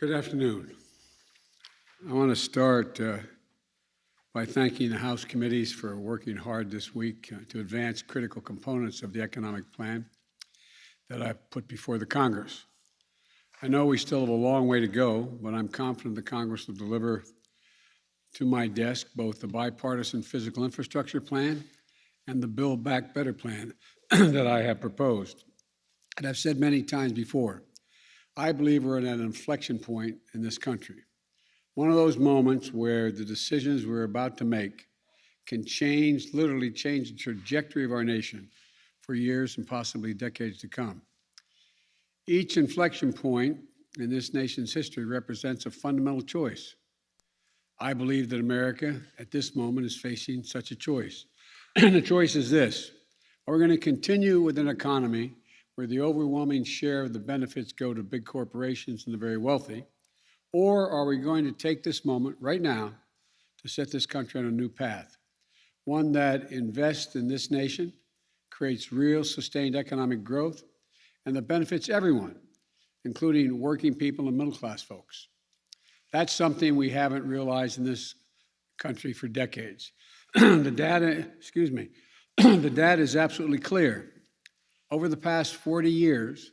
Good afternoon. I want to start by thanking the House committees for working hard this week to advance critical components of the economic plan that I've put before the Congress. I know we still have a long way to go, but I'm confident the Congress will deliver to my desk both the bipartisan physical infrastructure plan and the Build Back Better plan that I have proposed. And I've said many times before, I believe we're at an inflection point in this country. One of those moments where the decisions we're about to make can literally change the trajectory of our nation for years and possibly decades to come. Each inflection point in this nation's history represents a fundamental choice. I believe that America at this moment is facing such a choice. And the choice is this: are we going to continue with an economy where the overwhelming share of the benefits go to big corporations and the very wealthy? Or are we going to take this moment right now to set this country on a new path, one that invests in this nation, creates real sustained economic growth, and that benefits everyone, including working people and middle-class folks? That's something we haven't realized in this country for decades. The data is absolutely clear. Over the past 40 years,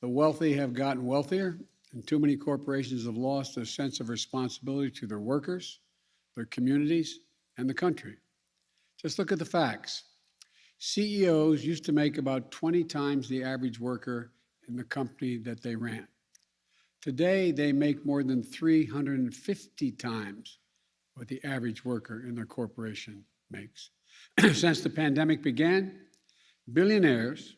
the wealthy have gotten wealthier, and too many corporations have lost their sense of responsibility to their workers, their communities, and the country. Just look at the facts. CEOs used to make about 20 times the average worker in the company that they ran. Today, they make more than 350 times what the average worker in their corporation makes. Since the pandemic began, billionaires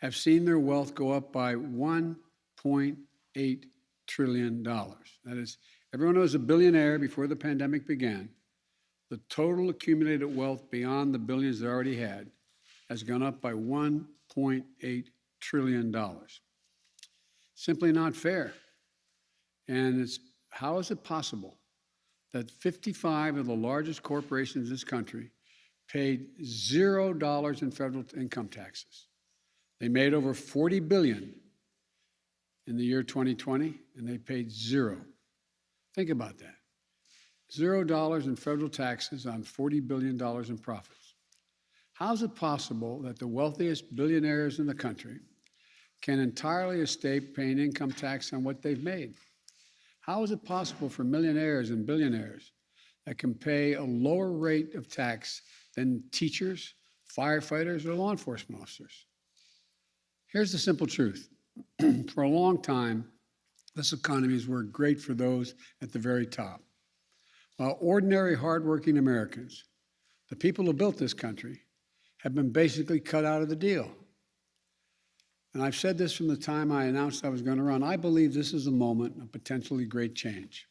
have seen their wealth go up by $1.8 trillion. That is, everyone was a billionaire before the pandemic began. The total accumulated wealth beyond the billions they already had has gone up by $1.8 trillion. Simply not fair. And how is it possible that 55 of the largest corporations in this country paid $0 in federal income taxes? They made over $40 billion in the year 2020, and they paid zero. Think about that. $0 in federal taxes on $40 billion in profits. How is it possible that the wealthiest billionaires in the country can entirely escape paying income tax on what they've made? How is it possible for millionaires and billionaires that can pay a lower rate of tax than teachers, firefighters, or law enforcement officers? Here's the simple truth. For a long time, this economy has worked great for those at the very top, while ordinary, hardworking Americans, the people who built this country, have been basically cut out of the deal. And I've said this from the time I announced I was going to run. I believe this is a moment of potentially great change.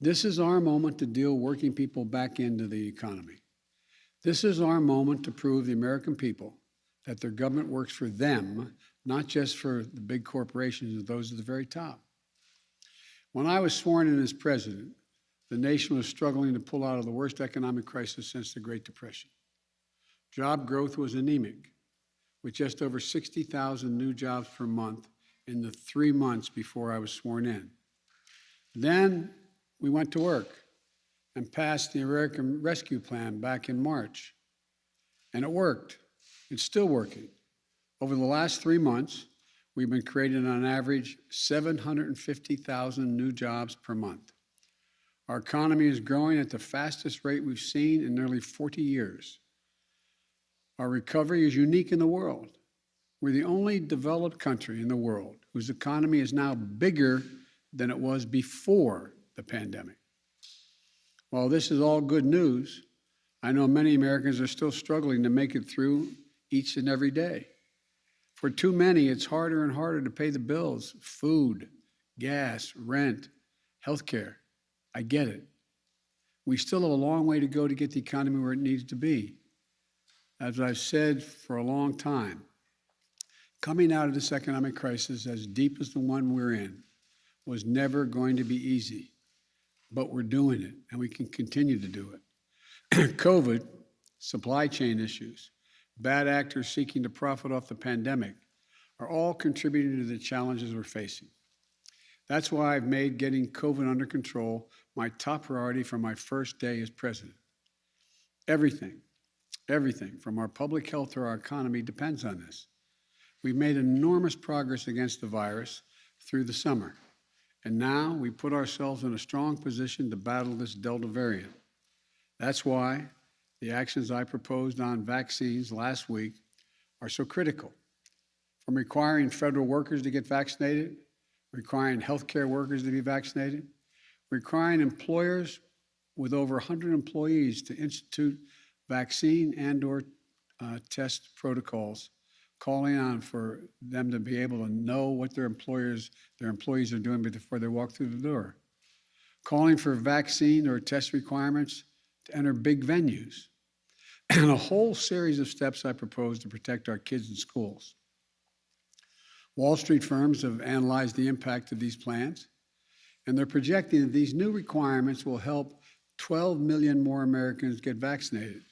This is our moment to deal working people back into the economy. This is our moment to prove the American people that their government works for them, not just for the big corporations and those at the very top. When I was sworn in as president, the nation was struggling to pull out of the worst economic crisis since the Great Depression. Job growth was anemic, with just over 60,000 new jobs per month in the 3 months before I was sworn in. Then we went to work and passed the American Rescue Plan back in March. And it worked. It's still working. Over the last 3 months, we've been creating on average 750,000 new jobs per month. Our economy is growing at the fastest rate we've seen in nearly 40 years. Our recovery is unique in the world. We're the only developed country in the world whose economy is now bigger than it was before the pandemic. While this is all good news, I know many Americans are still struggling to make it through each and every day. For too many, it's harder and harder to pay the bills: food, gas, rent, healthcare. I get it. We still have a long way to go to get the economy where it needs to be. As I've said for a long time, coming out of this economic crisis as deep as the one we're in was never going to be easy, but we're doing it, and we can continue to do it. COVID, supply chain issues, bad actors seeking to profit off the pandemic are all contributing to the challenges we're facing. That's why I've made getting COVID under control my top priority from my first day as president. Everything, everything from our public health to our economy depends on this. We've made enormous progress against the virus through the summer, and now we put ourselves in a strong position to battle this Delta variant. That's why the actions I proposed on vaccines last week are so critical. From requiring federal workers to get vaccinated, requiring healthcare workers to be vaccinated, requiring employers with over 100 employees to institute vaccine and/or test protocols, calling on for them to be able to know what their employees are doing before they walk through the door, calling for vaccine or test requirements to enter big venues, and a whole series of steps I propose to protect our kids in schools. Wall Street firms have analyzed the impact of these plans, and they're projecting that these new requirements will help 12 million more Americans get vaccinated,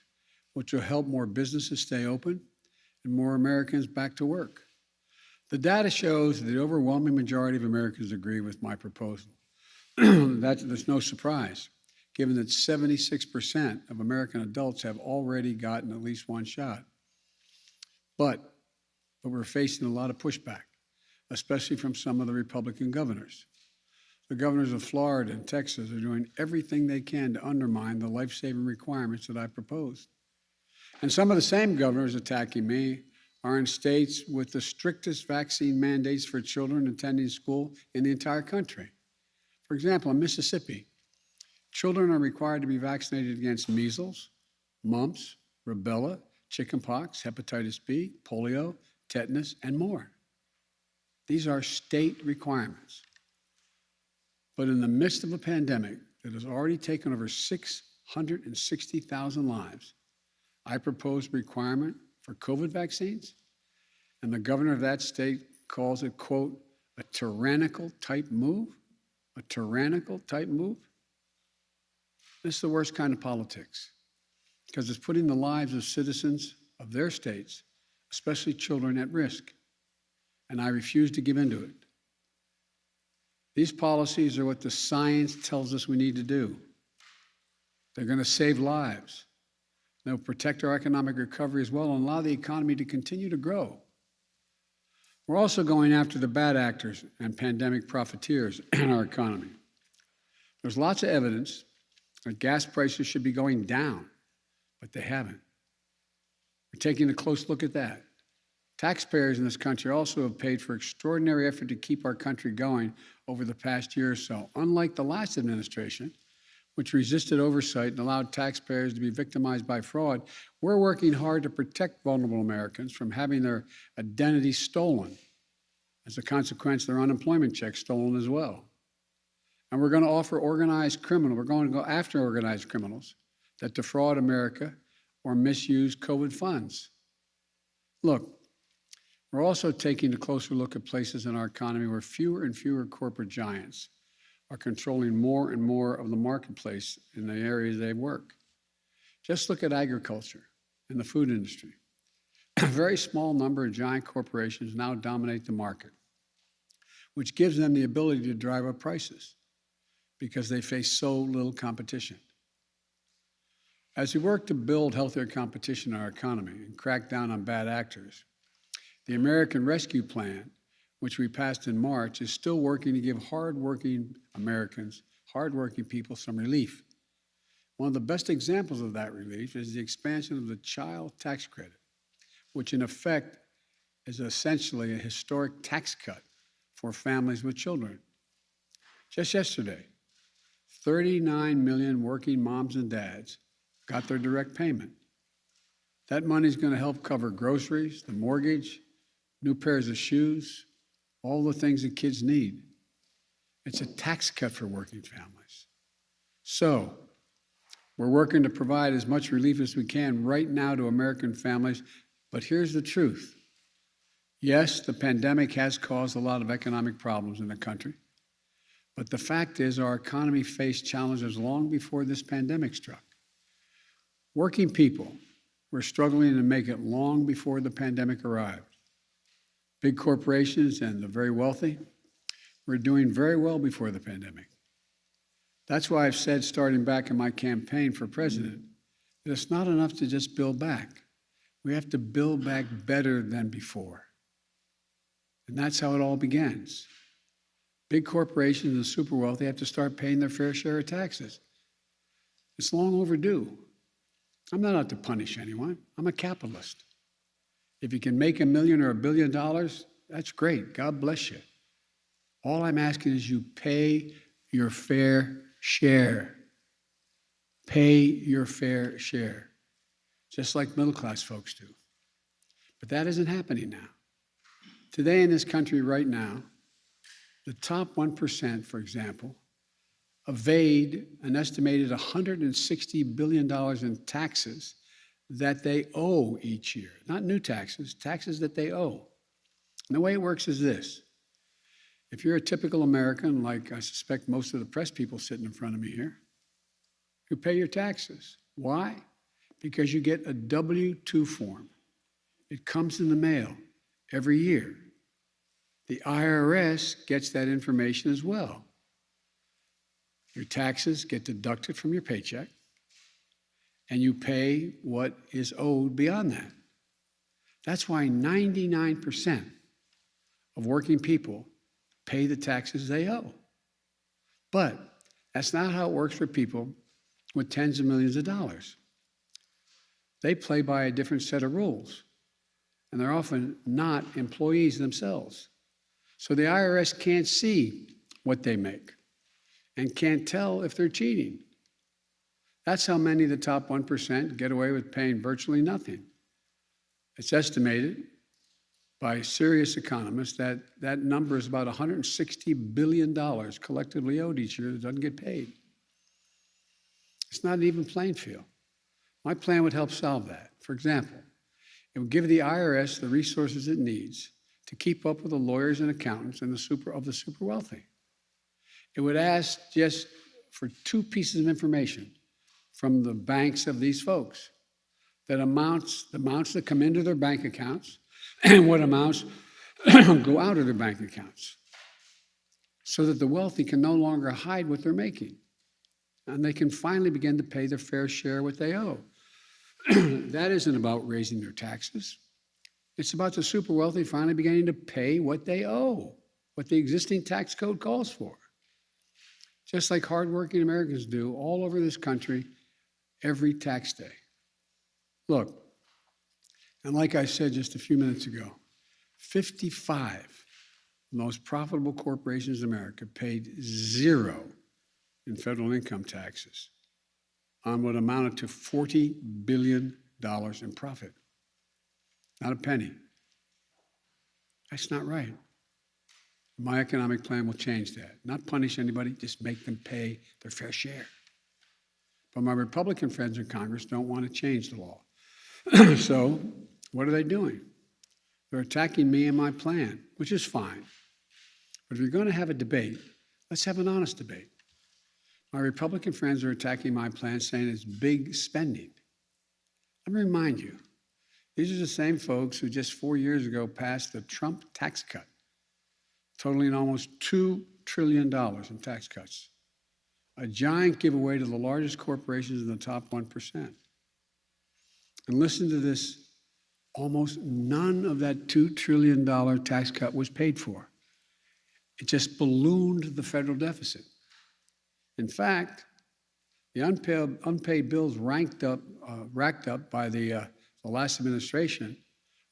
which will help more businesses stay open and more Americans back to work. The data shows that the overwhelming majority of Americans agree with my proposal. There's no surprise, given that 76% of American adults have already gotten at least one shot. But we're facing a lot of pushback, especially from some of the Republican governors. The governors of Florida and Texas are doing everything they can to undermine the life-saving requirements that I proposed. And some of the same governors attacking me are in states with the strictest vaccine mandates for children attending school in the entire country. For example, in Mississippi, children are required to be vaccinated against measles, mumps, rubella, chickenpox, hepatitis B, polio, tetanus, and more. These are state requirements. But in the midst of a pandemic that has already taken over 660,000 lives, I propose a requirement for COVID vaccines, and the governor of that state calls it, quote, a tyrannical type move? A tyrannical type move? This is the worst kind of politics, because it's putting the lives of citizens of their states, especially children, at risk, and I refuse to give in to it. These policies are what the science tells us we need to do. They're going to save lives. They'll protect our economic recovery as well and allow the economy to continue to grow. We're also going after the bad actors and pandemic profiteers in our economy. There's lots of evidence that gas prices should be going down, but they haven't. We're taking a close look at that. Taxpayers in this country also have paid for extraordinary effort to keep our country going over the past year or so. Unlike the last administration, which resisted oversight and allowed taxpayers to be victimized by fraud, we're working hard to protect vulnerable Americans from having their identity stolen. As a consequence, their unemployment checks stolen as well. And we're going to offer organized criminals, we're going to go after organized criminals that defraud America or misuse COVID funds. Look, we're also taking a closer look at places in our economy where fewer and fewer corporate giants are controlling more and more of the marketplace in the areas they work. Just look at agriculture and the food industry. A very small number of giant corporations now dominate the market, which gives them the ability to drive up prices because they face so little competition. As we work to build healthier competition in our economy and crack down on bad actors, the American Rescue Plan, which we passed in March, is still working to give hardworking Americans, hardworking people, some relief. One of the best examples of that relief is the expansion of the child tax credit, which in effect is essentially a historic tax cut for families with children. Just yesterday, 39 million working moms and dads got their direct payment. That money is going to help cover groceries, the mortgage, new pairs of shoes, all the things that kids need. It's a tax cut for working families. So, we're working to provide as much relief as we can right now to American families, but here's the truth. Yes, the pandemic has caused a lot of economic problems in the country, but the fact is our economy faced challenges long before this pandemic struck. Working people were struggling to make it long before the pandemic arrived. Big corporations and the very wealthy, were doing very well before the pandemic. That's why I've said, starting back in my campaign for president, that it's not enough to just build back. We have to build back better than before. And that's how it all begins. Big corporations and the super wealthy have to start paying their fair share of taxes. It's long overdue. I'm not out to punish anyone. I'm a capitalist. If you can make $1 million or $1 billion, that's great. God bless you. All I'm asking is you pay your fair share. Pay your fair share, just like middle-class folks do. But that isn't happening now. Today in this country right now, the top 1%, for example, evade an estimated $160 billion in taxes that they owe each year. Not new taxes, taxes that they owe. And the way it works is this. If you're a typical American, like I suspect most of the press people sitting in front of me here, you pay your taxes. Why? Because you get a W-2 form. It comes in the mail every year. The IRS gets that information as well. Your taxes get deducted from your paycheck, and you pay what is owed beyond that. That's why 99% of working people pay the taxes they owe. But that's not how it works for people with tens of millions of dollars. They play by a different set of rules, and they're often not employees themselves. So the IRS can't see what they make and can't tell if they're cheating. That's how many of the top 1% get away with paying virtually nothing. It's estimated by serious economists that that number is about $160 billion collectively owed each year that doesn't get paid. It's not an even playing field. My plan would help solve that. For example, it would give the IRS the resources it needs to keep up with the lawyers and accountants and the super wealthy. It would ask just for 2 pieces of information from the banks of these folks, that the amounts that come into their bank accounts and what amounts go out of their bank accounts, so that the wealthy can no longer hide what they're making, and they can finally begin to pay their fair share of what they owe. That isn't about raising their taxes. It's about the super wealthy finally beginning to pay what they owe, what the existing tax code calls for. Just like hardworking Americans do all over this country every tax day. Look, and like I said just a few minutes ago, 55 most profitable corporations in America paid 0 in federal income taxes on what amounted to $40 billion in profit. Not a penny. That's not right. My economic plan will change that. Not punish anybody, just make them pay their fair share. But my Republican friends in Congress don't want to change the law. So what are they doing? They're attacking me and my plan, which is fine. But if you're going to have a debate, let's have an honest debate. My Republican friends are attacking my plan, saying it's big spending. Let me remind you, these are the same folks who just 4 years ago passed the Trump tax cut, totaling almost $2 trillion in tax cuts. A giant giveaway to the largest corporations in the top 1%. And listen to this, almost none of that $2 trillion tax cut was paid for. It just ballooned the federal deficit. In fact, the unpaid bills racked up by the last administration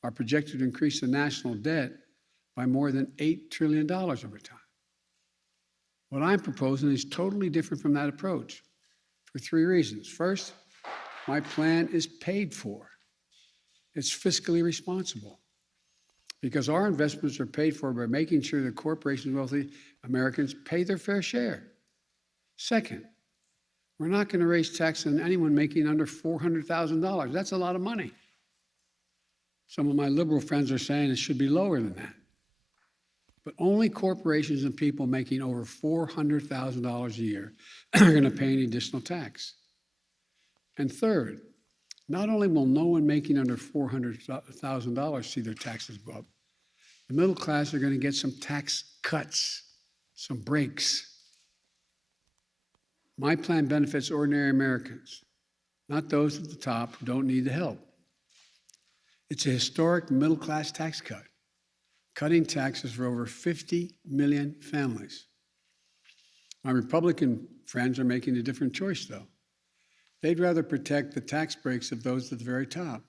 are projected to increase the national debt by more than $8 trillion over time. What I'm proposing is totally different from that approach for 3 reasons. First, my plan is paid for. It's fiscally responsible because our investments are paid for by making sure that corporations and wealthy Americans pay their fair share. Second, we're not going to raise taxes on anyone making under $400,000. That's a lot of money. Some of my liberal friends are saying it should be lower than that. But only corporations and people making over $400,000 a year are going to pay any additional tax. And third, not only will no one making under $400,000 see their taxes go up, the middle class are going to get some tax cuts. some breaks. My plan benefits ordinary Americans, not those at the top who don't need the help. It's a historic middle-class tax cut, cutting taxes for over 50 million families. My Republican friends are making a different choice, though. They'd rather protect the tax breaks of those at the very top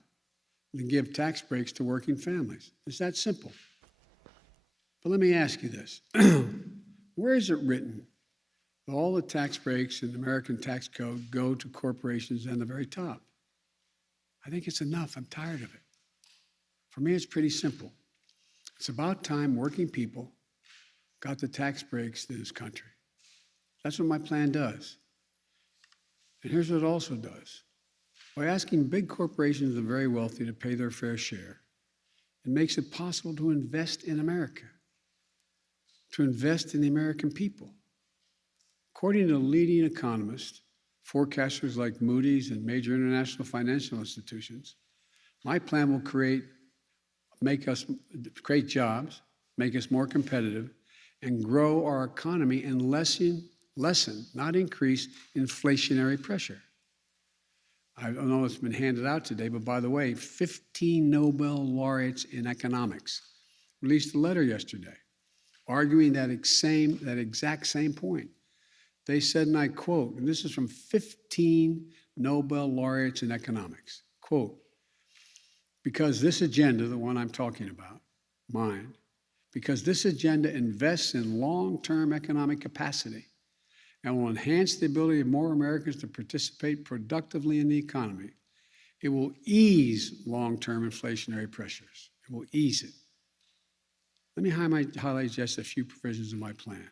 than give tax breaks to working families. It's that simple. But let me ask you this. Where is it written that all the tax breaks in the American tax code go to corporations and the very top? I think it's enough. I'm tired of it. For me, it's pretty simple. It's about time working people got the tax breaks in this country. That's what my plan does. And here's what it also does. By asking big corporations and the very wealthy to pay their fair share, it makes it possible to invest in America, to invest in the American people. According to leading economists, forecasters like Moody's and major international financial institutions, my plan will create jobs, make us more competitive, and grow our economy and lessen, not increase, inflationary pressure. I don't know if it's been handed out today, but by the way, 15 Nobel laureates in economics released a letter yesterday arguing that exact same point. They said, and I quote, and this is from 15 Nobel laureates in economics, quote, because this agenda, the one I'm talking about, mine, because this agenda invests in long-term economic capacity and will enhance the ability of more Americans to participate productively in the economy, it will ease long-term inflationary pressures. It will ease it. Let me highlight just a few provisions of my plan.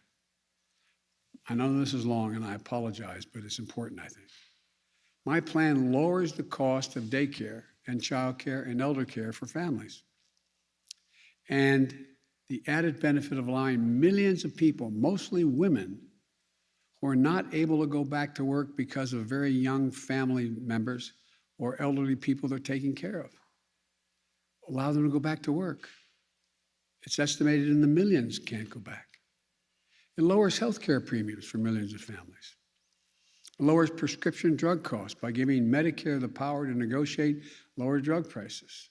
I know this is long, and I apologize, but it's important, I think. My plan lowers the cost of daycare and childcare and elder care for families. And the added benefit of allowing millions of people, mostly women, who are not able to go back to work because of very young family members or elderly people they're taking care of. Allow them to go back to work. It's estimated in the millions can't go back. It lowers health care premiums for millions of families. It lowers prescription drug costs by giving Medicare the power to negotiate lower drug prices.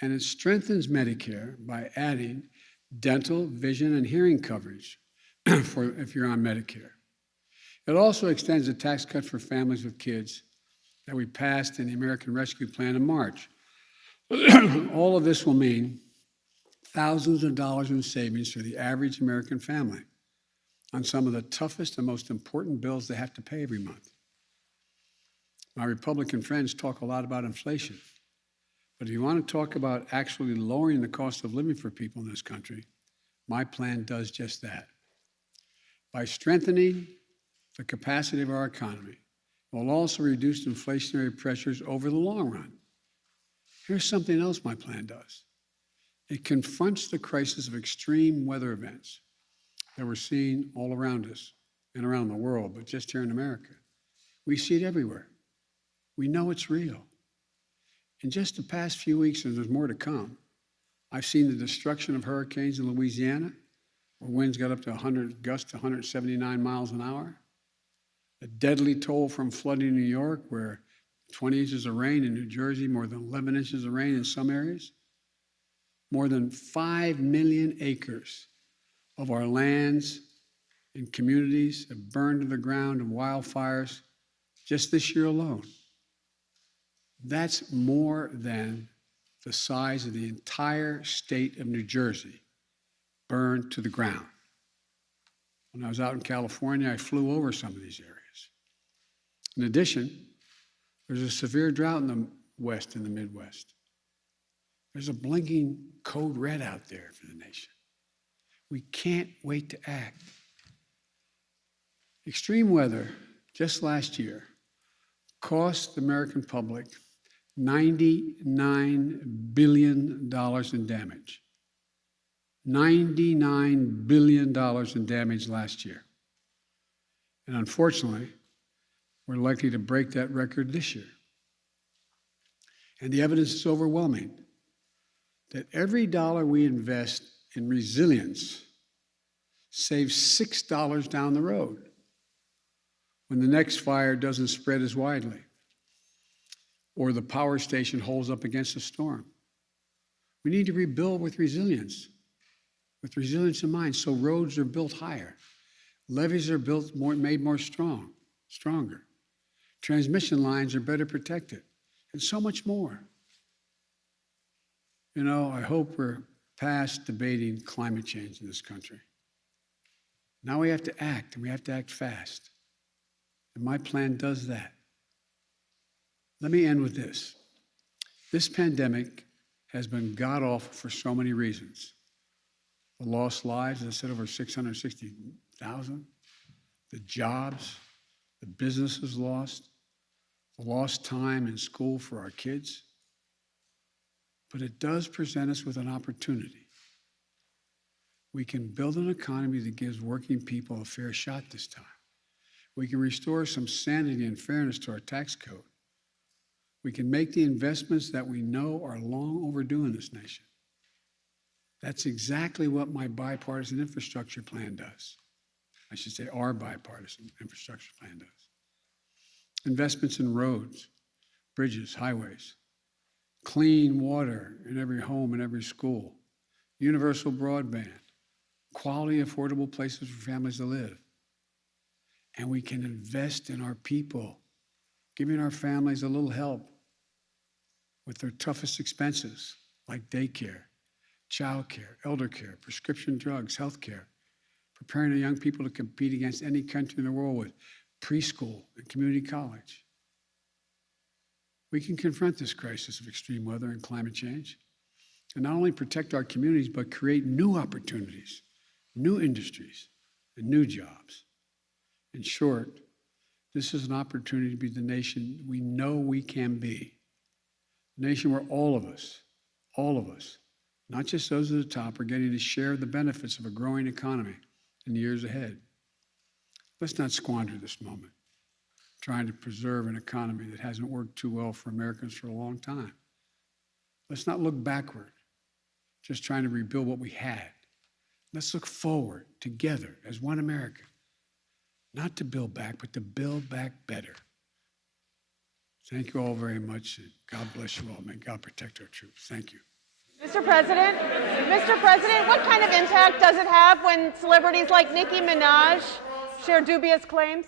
And it strengthens Medicare by adding dental, vision, and hearing coverage for if you're on Medicare. It also extends a tax cut for families with kids that we passed in the American Rescue Plan in March. All of this will mean thousands of dollars in savings for the average American family on some of the toughest and most important bills they have to pay every month. My Republican friends talk a lot about inflation, but if you want to talk about actually lowering the cost of living for people in this country, my plan does just that. By strengthening the capacity of our economy, it will also reduce inflationary pressures over the long run. Here's something else my plan does. It confronts the crisis of extreme weather events that we're seeing all around us and around the world, but just here in America. We see it everywhere. We know it's real. In just the past few weeks, and there's more to come, I've seen the destruction of hurricanes in Louisiana, where winds got up to gusts to 179 miles an hour. A deadly toll from flooding in New York, where 20 inches of rain in New Jersey, more than 11 inches of rain in some areas. More than 5 million acres of our lands and communities have burned to the ground in wildfires just this year alone. That's more than the size of the entire state of New Jersey burned to the ground. When I was out in California, I flew over some of these areas. In addition, there's a severe drought in the West and the Midwest. There's a blinking code red out there for the nation. We can't wait to act. Extreme weather, just last year, cost the American public $99 billion in damage. $99 billion in damage last year. And unfortunately, we're likely to break that record this year. And the evidence is overwhelming that every dollar we invest in resilience saves $6 down the road when the next fire doesn't spread as widely or the power station holds up against a storm. We need to rebuild with resilience in mind, so roads are built higher, levees are built made more stronger, transmission lines are better protected, and so much more. You know, I hope we're past debating climate change in this country. Now we have to act, and we have to act fast. And my plan does that. Let me end with this. This pandemic has been god-awful for so many reasons. The lost lives, as I said, over 660,000. The jobs, the businesses lost, the lost time in school for our kids. But it does present us with an opportunity. We can build an economy that gives working people a fair shot this time. We can restore some sanity and fairness to our tax code. We can make the investments that we know are long overdue in this nation. That's exactly what my bipartisan infrastructure plan does. I should say our bipartisan infrastructure plan does. Investments in roads, bridges, highways, clean water in every home and every school, universal broadband, quality, affordable places for families to live. And we can invest in our people, giving our families a little help with their toughest expenses, like daycare, childcare, elder care, prescription drugs, healthcare, preparing our young people to compete against any country in the world with preschool and community college. We can confront this crisis of extreme weather and climate change and not only protect our communities, but create new opportunities, new industries, and new jobs. In short, this is an opportunity to be the nation we know we can be. A nation where all of us, not just those at the top, are getting to share the benefits of a growing economy in the years ahead. Let's not squander this moment trying to preserve an economy that hasn't worked too well for Americans for a long time. Let's not look backward, just trying to rebuild what we had. Let's look forward together as one America, not to build back, but to build back better. Thank you all very much, and God bless you all. May God protect our troops. Thank you. Mr. President, what kind of impact does it have when celebrities like Nicki Minaj share dubious claims?